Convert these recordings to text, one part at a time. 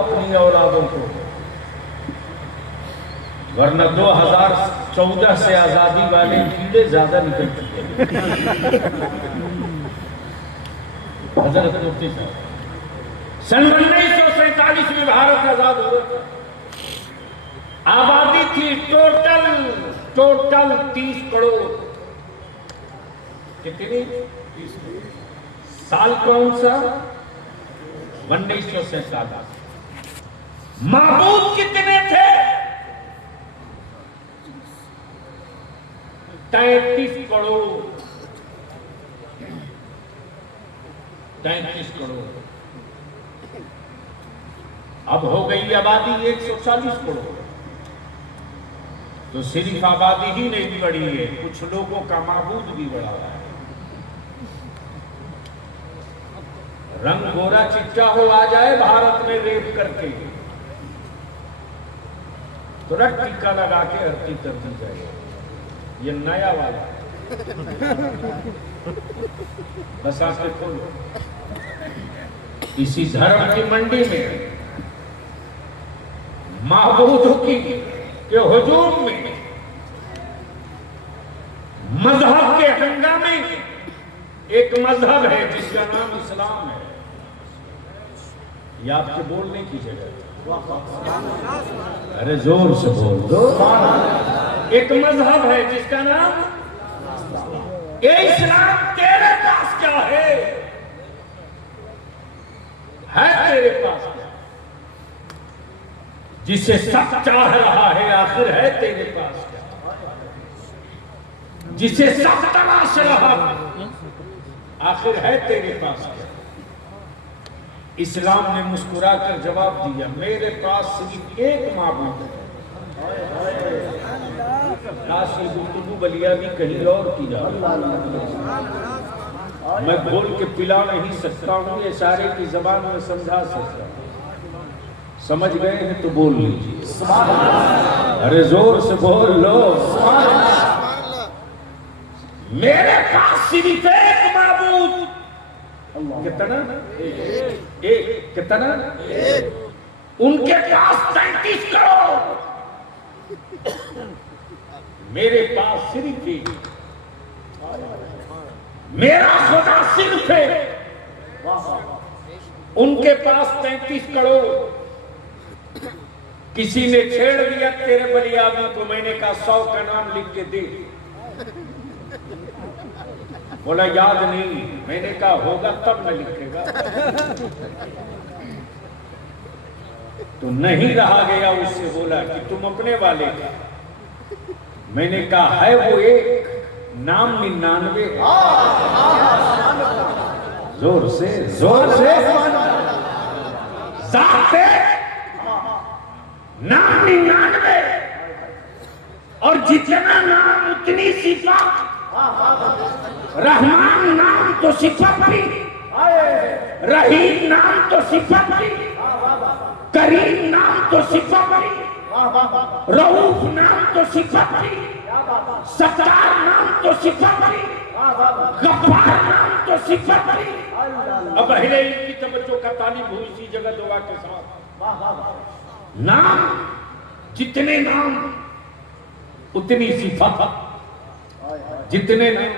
अपनी औलादों को, वरना 2014 से आजादी वाले कीड़े ज्यादा निकल चुके हैं। हजरत मुफ्ती साहब, सन 1947 में भारत आजाद हुआ था। आबादी थी टोटल 30 करोड़। कितनी? साल कौन सा? 1947। महबूब कितने थे? 33 करोड़। 33 करोड़। अब हो गई आबादी 140 करोड़। तो सिर्फ आबादी ही नहीं बढ़ी है, कुछ लोगों का महबूब भी बढ़ा है। रंग गोरा चिट्टा हो आ जाए भारत में रेप करके, तुरंत टीका लगा के हरती कर दी जाए। ये नया वाला बस आके खोलो। इसी धर्म की मंडी में महबूबों के हुजूम में मजहब के हंगामे में एक मजहब है जिसका नाम इस्लाम है। ये आपके बोलने की जगह, अरे जोर से बोल दो। एक मजहब है जिसका नाम, ये इस्लाम तेरे पास क्या है तेरे पास क्या? जिसे सब चाह रहा है आखिर है तेरे पास क्या? जिसे सब तलाश रहा है आखिर है तेरे पास क्या? इस्लाम ने मुस्कुरा कर जवाब दिया, मेरे पास सिर्फ एक माबूद है। गुफ्तगू बलिया भी कहीं और की जा मैं बोल के पिला नहीं सकता हूं, ये सारे की जबान में समझा सकता हूं। समझ गए हैं तो बोल लीजिए, अरे जोर से बोल लो। मेरे पास सिर्फ एक माबूद। कितना? एक। कितना? उनके पास 33 करोड़। मेरे पास सिर्फ एक। मेरा खुदा सिर्फ है, उनके पास 33 करोड़। किसी ने छेड़ दिया तेरे बलियाबी को, मैंने कहा 100 का नाम लिख के दे। बोला याद नहीं। मैंने कहा होगा तब न लिखेगा। तो नहीं रहा गया, उससे बोला कि तुम अपने वाले का। मैंने कहा है वो एक, नाम 99। जोर से जाते नाम 99 और जितना नाम उतनी सिफत। रहमान नाम तो सिफत थी, रहीम नाम तो सिफत थी, करीम नाम तो सिफत थी, रऊफ नाम तो सिफत थी, सत्तार नाम तो सिफत थी, गफ्फार नाम तो सिफत थी। अब अहले इल्म की तवज्जो का तालिब हुई इसी जगह दुआ के साथ। नाम जितने नाम उतनी सिफत, जितने नाम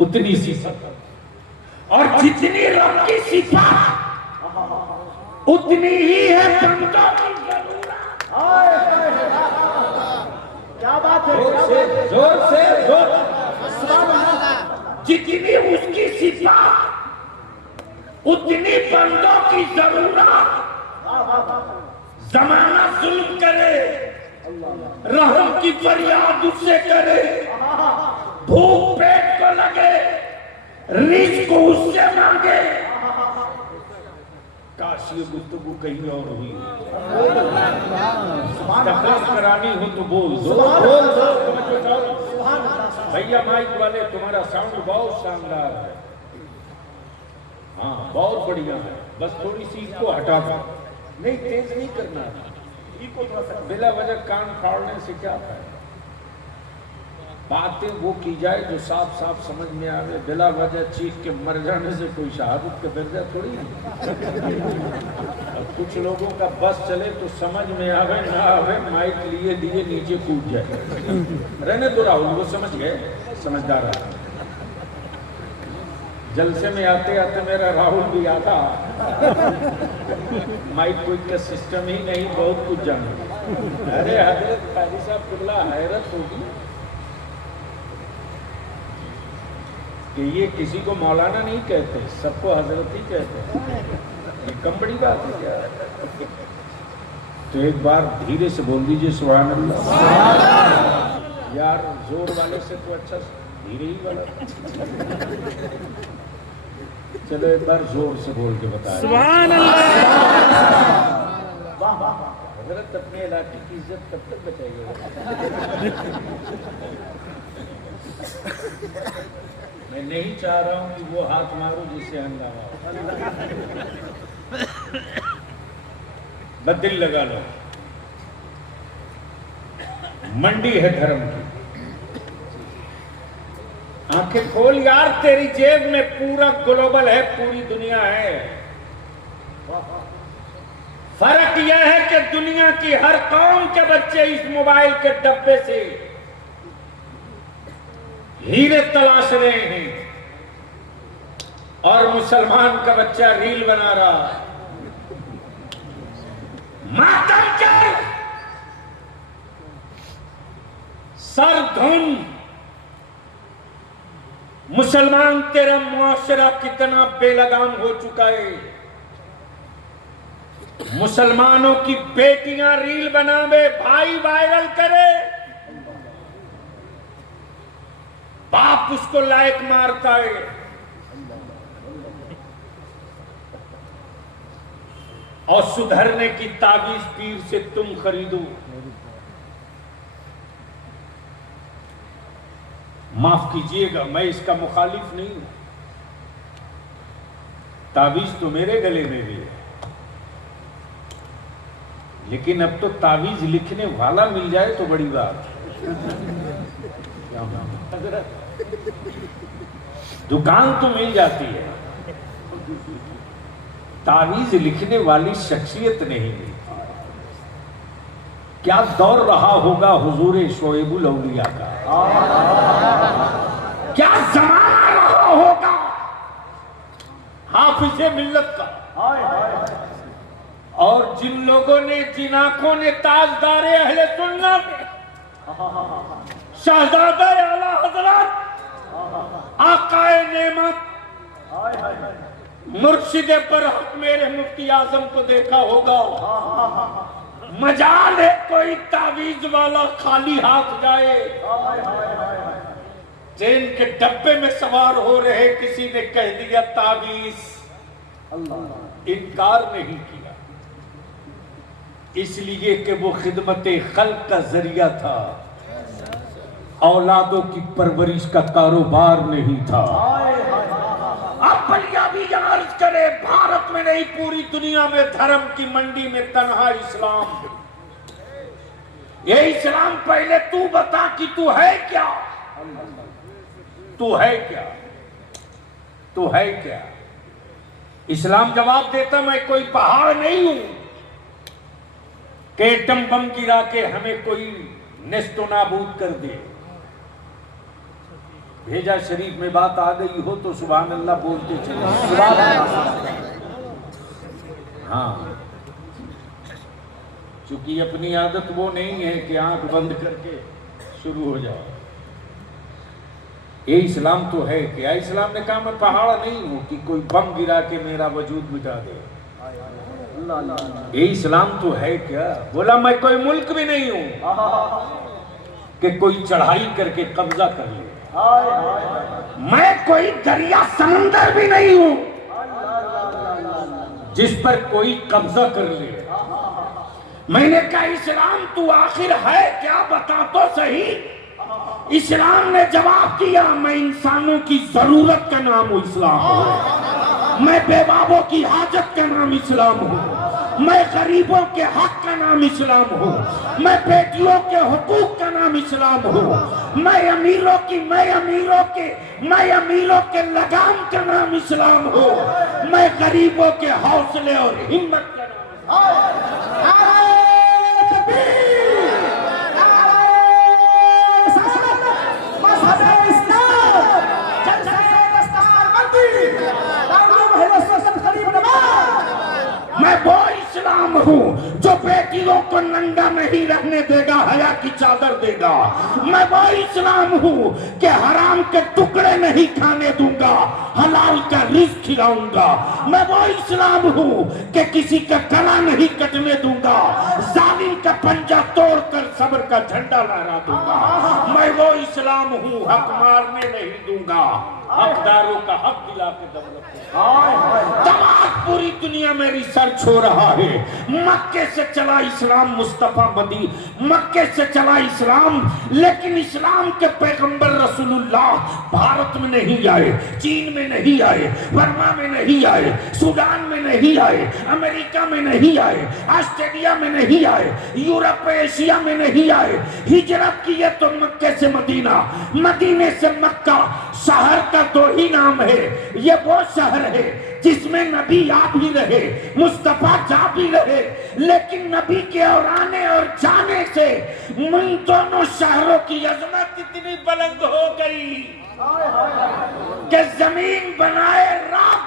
उतनी सिफत, और जितनी रब की सिफत उतनी ही है बंदों की जरूरत। क्या बात है? जोर से जितनी उसकी सिफत उतनी बंदों की जरूरत। जमाना जुल्म करे, रहम की फरियाद उससे करे, भूख पेट को लगे, रिज़्क़ को उससे मांगे। काश ये गुफ्तगू कहीं और हुई। तकलीफ करानी हो तो बोल दो। भैया माइक वाले, तुम्हारा साउंड बहुत शानदार है। हाँ बहुत बढ़िया है, बस थोड़ी सी इसको हटा दो। नहीं तेज नहीं करना, बिला वजह कान फाड़ने से क्या फायदा। बातें वो की जाए जो साफ साफ समझ में आवे। बिला वजह चीख के मर जाने से कोई शहादत का दर्जा थोड़ी है। कुछ लोगों का बस चले तो समझ में आवे ना आवे, माइक लिए दिए नीचे कूद जाए। रहने दो राहुल, वो समझ गए, समझदार है। जलसे में आते आते मेरा राहुल भी आता, माइक कोई का सिस्टम ही नहीं, बहुत कुछ जाना। अरे हजरत काजी साहब कुल्ला हैरत होगी कि ये किसी को मौलाना नहीं कहते, सबको हजरत ही कहते हैं। ये कम बड़ी बात है क्या? तो एक बार धीरे से बोल दीजिए सुभान अल्लाह। यार जोर वाले से तो अच्छा धीरे ही वाला। चलो एक बार जोर से बोल के बताएं सुभान अल्लाह। हजरत अपने इलाके की इज्जत कब तक बचाएगा? मैं नहीं चाह रहा हूं कि वो हाथ मारूं जिससे हंगामा हो। बदिल लगा लो, मंडी है धर्म की। आंखें खोल यार, तेरी जेब में पूरा ग्लोबल है, पूरी दुनिया है। फर्क यह है कि दुनिया की हर कौम के बच्चे इस मोबाइल के डब्बे से हीरे तलाश रहे हैं और मुसलमान का बच्चा रील बना रहा है। मातम कर, सर धुन, मुसलमान तेरा मुआशरा कितना बेलगाम हो चुका है। मुसलमानों की बेटियां रील बनावे, भाई वायरल करे, बाप उसको लाइक मारता है। और सुधरने की ताबीज पीर से तुम खरीदो। माफ कीजिएगा, मैं इसका मुखालिफ नहीं हूं, ताबीज तो मेरे गले में भी है, लेकिन अब तो ताबीज लिखने वाला मिल जाए तो बड़ी बात है। दुकान तो मिल जाती है, तावीज लिखने वाली शख्सियत नहीं मिलती। क्या दौर रहा होगा हुजूर शोएबुल औलिया का, क्या जमाना रहा होगा हाफिज़े मिल्लत का। और जिन लोगों ने, जिन आंखों ने ताजदारे अहले सुन्नत शहजादा आला हजरत आकाए नेमत मुर्शिदे पर हक मेरे मुफ्ती आजम को देखा होगा, मजाल है कोई तावीज वाला खाली हाथ जाए। ट्रेन के डब्बे में सवार हो रहे किसी ने कह दिया तावीज, इनकार नहीं किया, इसलिए कि वो खिदमत खल्क का जरिया था, औलादों की परवरिश का कारोबार नहीं था। अब बलिया भी अर्ज करे, भारत में नहीं पूरी दुनिया में धर्म की मंडी में तन्हा इस्लाम। ये इस्लाम पहले तू बता कि तू है क्या, तू है क्या, तू है क्या। इस्लाम जवाब देता, मैं कोई पहाड़ नहीं हूं कि एटम बम गिरा के हमें कोई नेस्तो नाबूद कर दे। भेजा शरीफ में बात आ गई हो तो सुभान अल्लाह बोलते चले, सुभान अल्लाह। हाँ, क्योंकि अपनी आदत वो नहीं है कि आंख बंद करके शुरू हो जाओ। ये इस्लाम तो है क्या? इस्लाम ने कहा मैं पहाड़ नहीं हूं कि कोई बम गिरा के मेरा वजूद मिटा दे। ये इस्लाम तो है क्या? बोला मैं कोई मुल्क भी नहीं हूं कि कोई चढ़ाई करके कब्जा कर ले। मैं कोई दरिया समंदर भी नहीं हूं जिस पर कोई कब्जा कर ले। मैंने कहा इस्लाम तू आखिर है क्या, बता तो सही। इस्लाम ने जवाब दिया, मैं इंसानों की जरूरत का नाम इस्लाम हूं, मैं बेबाबों की हाजत का नाम इस्लाम हूं, मैं गरीबों के हक का नाम इस्लाम हूं, मैं बेटियों के हुकूक का नाम इस्लाम हूं, मैं अमीरों के लगाम का नाम इस्लाम हूं, मैं गरीबों के हौसले और हिम्मत का नाम। मैं वो इस्लाम हूँ जो बेटियों को नंगा नहीं रहने देगा, हया की चादर देगा। मैं वो इस्लाम हूँ कि हराम के टुकड़े नहीं खाने दूंगा, हलाल का रिज़्क़ खिलाऊंगा। मैं वो इस्लाम हूँ कि किसी का गला नहीं कटने दूंगा, जालिम का पंजा तोड़कर सब्र का झंडा लहरा दूंगा। मैं वो इस्लाम हूँ, हक मारने नहीं दूंगा, हकदारों का हक दिला के दौलत। तमाम पूरी दुनिया में रिसर्च हो रहा है। मक्के से चला इस्लाम, मुस्तफा मदी मक्के से चला इस्लाम, लेकिन इस्लाम के पैगंबर रसूलुल्लाह भारत में नहीं आए, चीन में नहीं आए, बर्मा में नहीं आए, सूडान में नहीं आए, अमेरिका में नहीं आए, ऑस्ट्रेलिया में नहीं आए, यूरोप एशिया में नहीं आए। हिजरत की है तो मक्के से मदीना, मदीने से मक्का। शहर का दो ही नाम है, ये वो शहर है जिसमें नबी आ भी रहे, मुस्तफा जा भी रहे, लेकिन नबी के और आने और जाने से इन दोनों शहरों की अजमत इतनी बुलंद हो गई कि जमीन बनाए रब,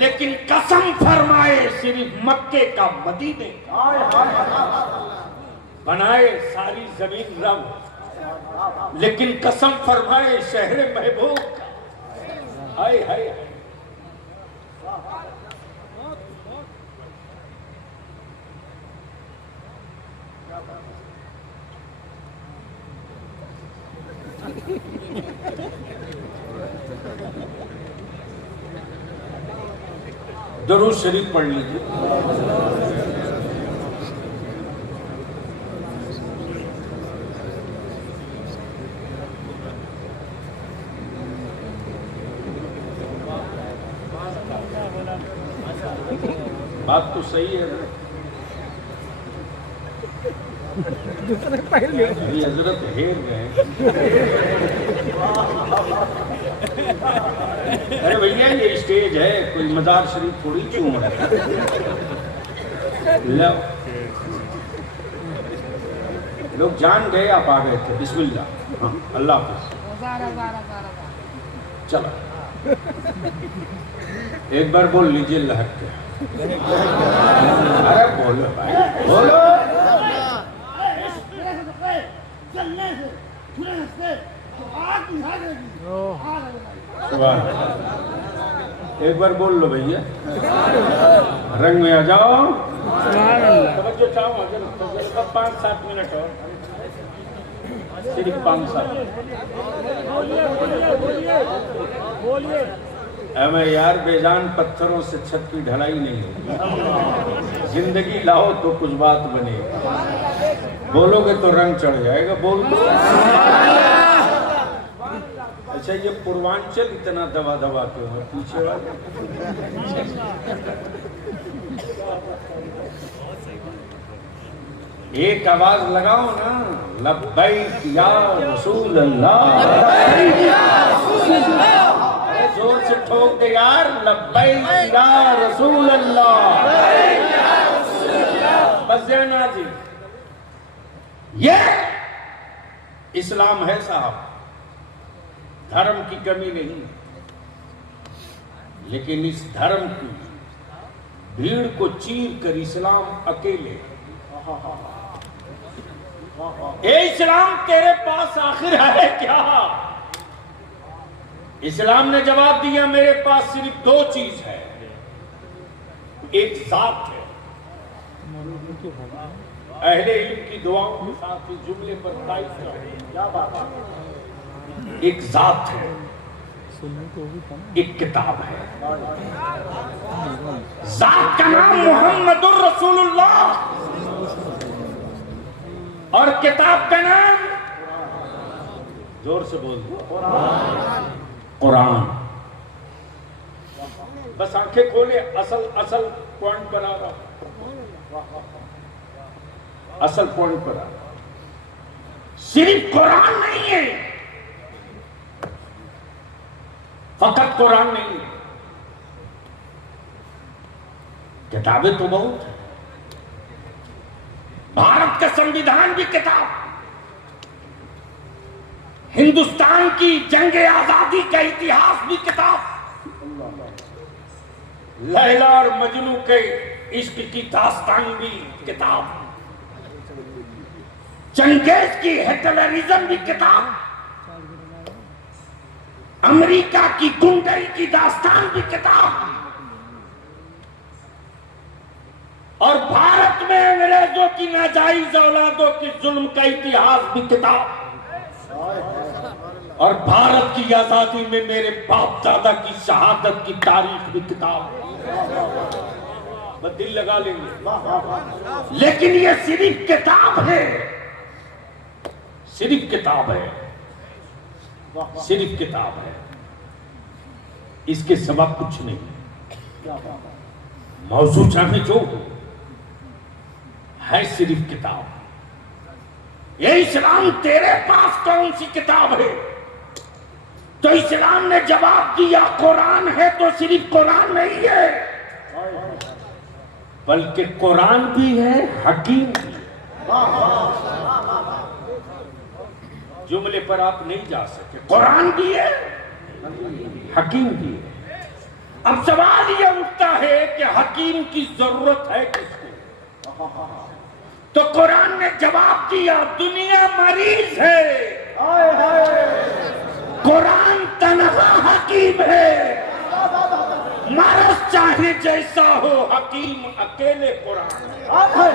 लेकिन कसम फरमाए सिर्फ मक्के का मदीने बनाए सारी जमीन रब, लेकिन कसम फरमाए शहर महबूब का। हाय हाय दरूद शरीफ पढ़ लीजिए। बात तो सही है ना, अभी हजरत हेर गए। अरे भैया ये स्टेज है, कोई मजार शरीफ थोड़ी चूम रहा है। लोग जान गए, आप आ गए थे। बिस्मिल्लाह। हाँ, अल्लाह हाफ़िज़। चलो एक बार बोल लीजिए लहर के। अरे बोलो भाई, बोलो। एक बार बोल लो भैया, रंग में आ जाओ। तवज्जो चाहो, 5-7 मिनट और, सिर्फ 5-7। बोलिए। हमें यार बेजान पत्थरों से छत की ढलाई नहीं होगी। जिंदगी लाओ तो कुछ बात बने, बोलोगे तो रंग चढ़ जाएगा। बोल दो। अच्छा ये पूर्वांचल इतना दबा दबा क्यों है पीछे वाले? एक आवाज लगाओ ना, लब्बैक या रसूल अल्लाह। जोर से ठोक दे यार, लब्बैक या रसूल अल्लाह। बस जाना जी, ये इस्लाम है साहब, धर्म की कमी नहीं, लेकिन इस धर्म की भीड़ को चीर कर इस्लाम अकेले। ए इस्लाम तेरे पास आखिर है क्या? इस्लाम ने जवाब दिया, मेरे पास सिर्फ 2 चीज है। एक जात है, अहले इल्म की दुआओं के साथ इस जुमले पर तारीफ क्या बात है। एक जात है, एक किताब है। जात का नाम मुहम्मदुर रसूलुल्लाह और किताब का नाम, जोर से बोल दो, कुरान। बस आंखें खोले, असल पॉइंट पर आ रहा, असल पॉइंट पर आ रहा। सिर्फ कुरान नहीं है, फकत कुरान नहीं है, किताबें तो बहुत है। भारत का संविधान भी किताब, हिंदुस्तान की जंग आजादी का इतिहास भी किताब, लैला और मजनू के इश्क की दास्तानवी किताब, चंगेज की हिटलरिज्म की किताब, अमेरिका की गुंडई की दास्तान की किताब, और भारत में अंग्रेजों की नाजायज औलादों के जुल्म का इतिहास भी किताब, और भारत की आजादी में मेरे बाप दादा की शहादत की तारीख भी किताब। बस दिल लगा लेंगे, लेकिन ये सिर्फ किताब है, सिर्फ किताब है, सिर्फ किताब है, इसके सिवा कुछ नहीं। मौजू चाहे जो हो, है सिर्फ किताब। ये इस्लाम तेरे पास कौन सी किताब है? तो इस्लाम ने जवाब दिया कुरान है, तो सिर्फ कुरान नहीं है, बल्कि कुरान भी है, हकीम भी है। जुमले पर आप नहीं जा सकते, कुरान भी है, हकीम भी है। अब सवाल यह उठता है कि हकीम की जरूरत है किसको? तो कुरान ने जवाब दिया, दुनिया मरीज है, कुरान तन्हा हकीम है। मरज चाहे जैसा हो, हकीम अकेले कुरान है।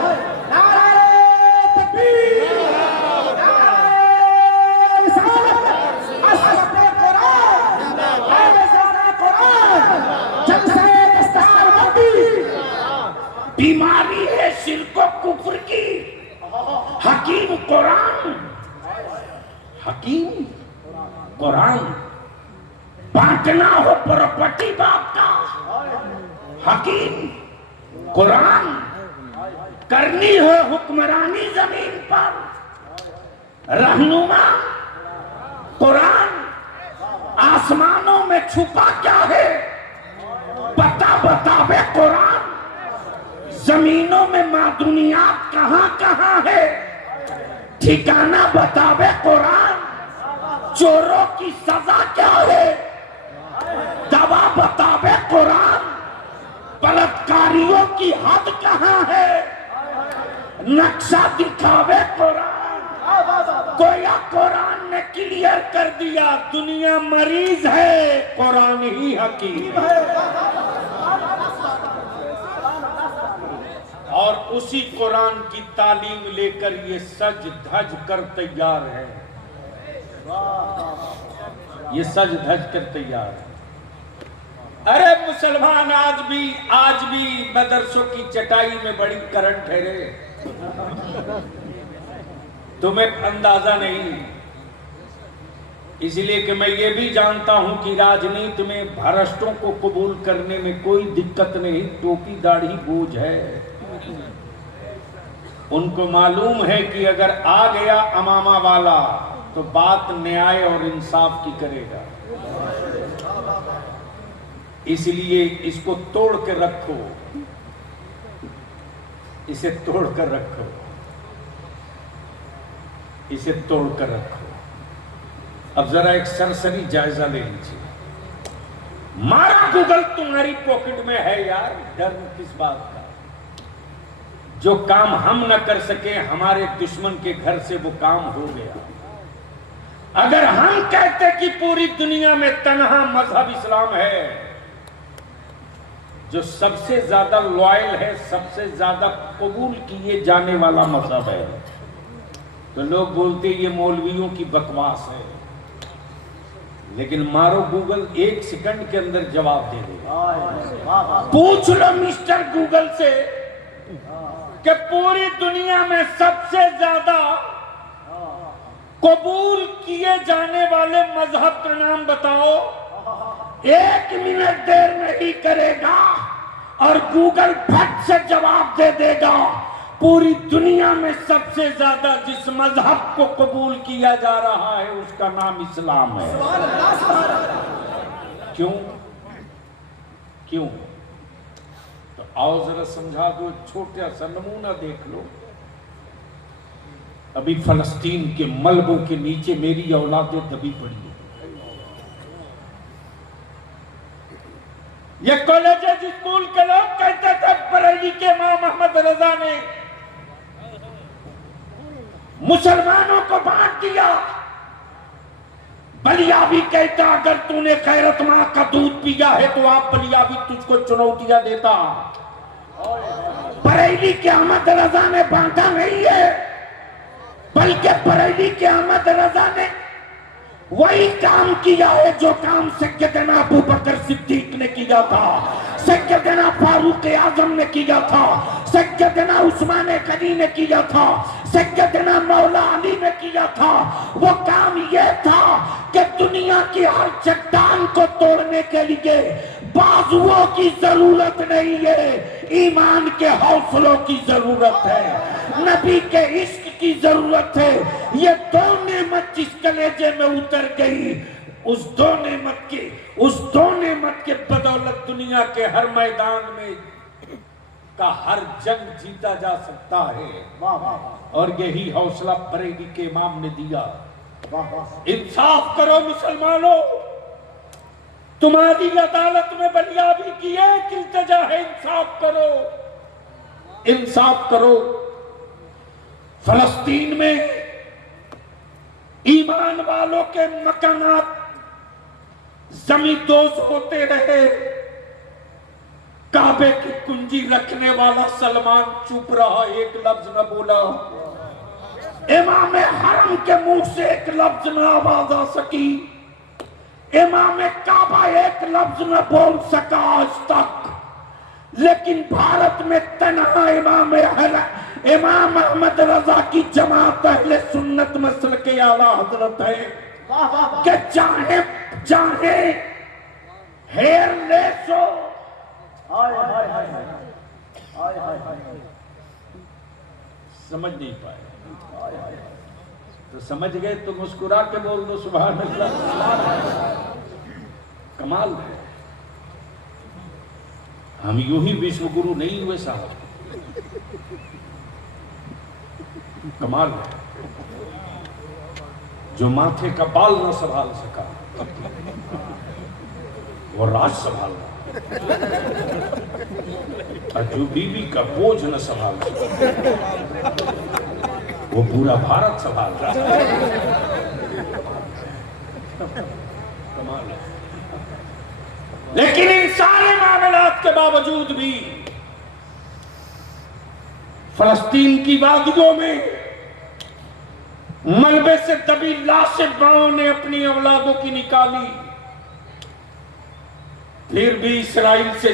बीमारी है शिर्क व कुफ्र की, हकीम कुरान, हकीम कुरान। बांटना हो प्रॉपर्टी बाप का, हकीम कुरान। करनी हो हुक्मरानी जमीन पर, रहनुमा कुरान। आसमानों में छुपा क्या है, पता बतावे कुरान। जमीनों में मादुनियात कहां कहां है, ठिकाना बतावे कुरान। चोरों की सजा क्या है, दवा बतावे कुरान। बलात्कारियों की हद कहां है, नक्शा दिखावे कुरान। गोया कुरान ने क्लियर कर दिया, दुनिया मरीज है, कुरान ही हकीम है। और उसी कुरान की तालीम लेकर ये सज धज कर तैयार है, ये सज धज कर तैयार है। अरे मुसलमान आज भी मदरसों की चटाई में बड़ी करंट है रे, तुम्हें अंदाजा नहीं। इसलिए कि मैं ये भी जानता हूं कि राजनीति में भ्रष्टों को कबूल करने में कोई दिक्कत नहीं, टोपी दाढ़ी बोझ है। उनको मालूम है कि अगर आ गया अमामा वाला तो बात न्याय और इंसाफ की करेगा। इसलिए इसको तोड़ के रखो, इसे तोड़ कर रखो, इसे तोड़ कर रखो। अब जरा एक सरसरी जायजा ले लीजिए। मारा गूगल तुम्हारी पॉकेट में है यार, डर किस बात का? जो काम हम न कर सके, हमारे दुश्मन के घर से वो काम हो गया। अगर हम कहते कि पूरी दुनिया में तन्हा मजहब इस्लाम है, जो सबसे ज्यादा लॉयल है, सबसे ज्यादा कबूल किए जाने वाला मजहब है, तो लोग बोलते ये मौलवियों की बकवास है। लेकिन मारो गूगल, एक सेकंड के अंदर जवाब दे देगा। पूछ लो मिस्टर गूगल से कि पूरी दुनिया में सबसे ज्यादा कबूल किए जाने वाले मजहब का नाम बताओ। 1 मिनट देर नहीं करेगा और गूगल फट से जवाब दे देगा। पूरी दुनिया में सबसे ज्यादा जिस मजहब को कबूल किया जा रहा है उसका नाम इस्लाम है। क्यों? क्यों? तो आओ जरा समझा दो, छोटा सा नमूना देख लो। अभी फलस्तीन के मलबों के नीचे मेरी औलादें दबी पड़ी है। ये कॉलेजेस स्कूल के लोग कहते थे बरेली के इमाम अहमद रजा ने मुसलमानों को बांट दिया। बलियावी कहता अगर तूने खैरत मां का दूध पिया है तो आप बलियावी तुझको चुनौतियां देता। बरेली के अहमद रजा ने बांटा नहीं है, बल्कि बरेली के अहमद रजा ने वही काम किया है जो काम सैयदना अबू बकर सिद्दीक ने किया था, सैयदना फारूक आजम ने किया था, सैयदना उस्मान गनी ने किया था, सैयदना मौला अली ने किया था। वो काम यह था कि दुनिया की हर चट्टान को तोड़ने के लिए बाजुओं की जरूरत नहीं है, ईमान के हौसलों की जरूरत है, नबी के इश्क की जरूरत है। ये दो नेमत जिस कलेजे में उतर गई, उस दो नेमत के बदौलत दुनिया के हर मैदान में का हर जंग जीता जा सकता है। और यही हौसला बरेली के इमाम ने दिया। इंसाफ करो मुसलमानों, तुम्हारी अदालत में बलियावी की एक इल्तिजा है, इंसाफ करो, इंसाफ करो। फलस्तीन में ईमान वालों के मकानात जमींदोज होते रहे, काबे की कुंजी रखने वाला सलमान चुप रहा, एक लफ्ज न बोला। इमाम हरम के मुंह से एक लफ्ज न आवाज आ सकी, इमाम काबा एक लफ्ज न बोल सका आज तक। लेकिन भारत में तन्हा इमाम अहमद रजा की जमात अहले सुन्नत मसल के आला हजरत है कि चाहे हेयर लेस हो, समझ नहीं पाए तो समझ गए तो मुस्कुरा के बोल दो सुभान अल्लाह। कमाल है, हम यूं ही विश्व गुरु नहीं हुए साहब, कमाल है। जो माथे का बाल न संभाल सका वो राज संभाल रहा, और जो बीवी का बोझ न संभाल सका वो पूरा भारत संभाल रहा है। कमाल है। लेकिन इन सारे मामलात के बावजूद भी फलस्तीन की वादियों में मलबे से दबी लाशें माओं ने अपनी औलादों की निकाली, फिर भी इस्राइल से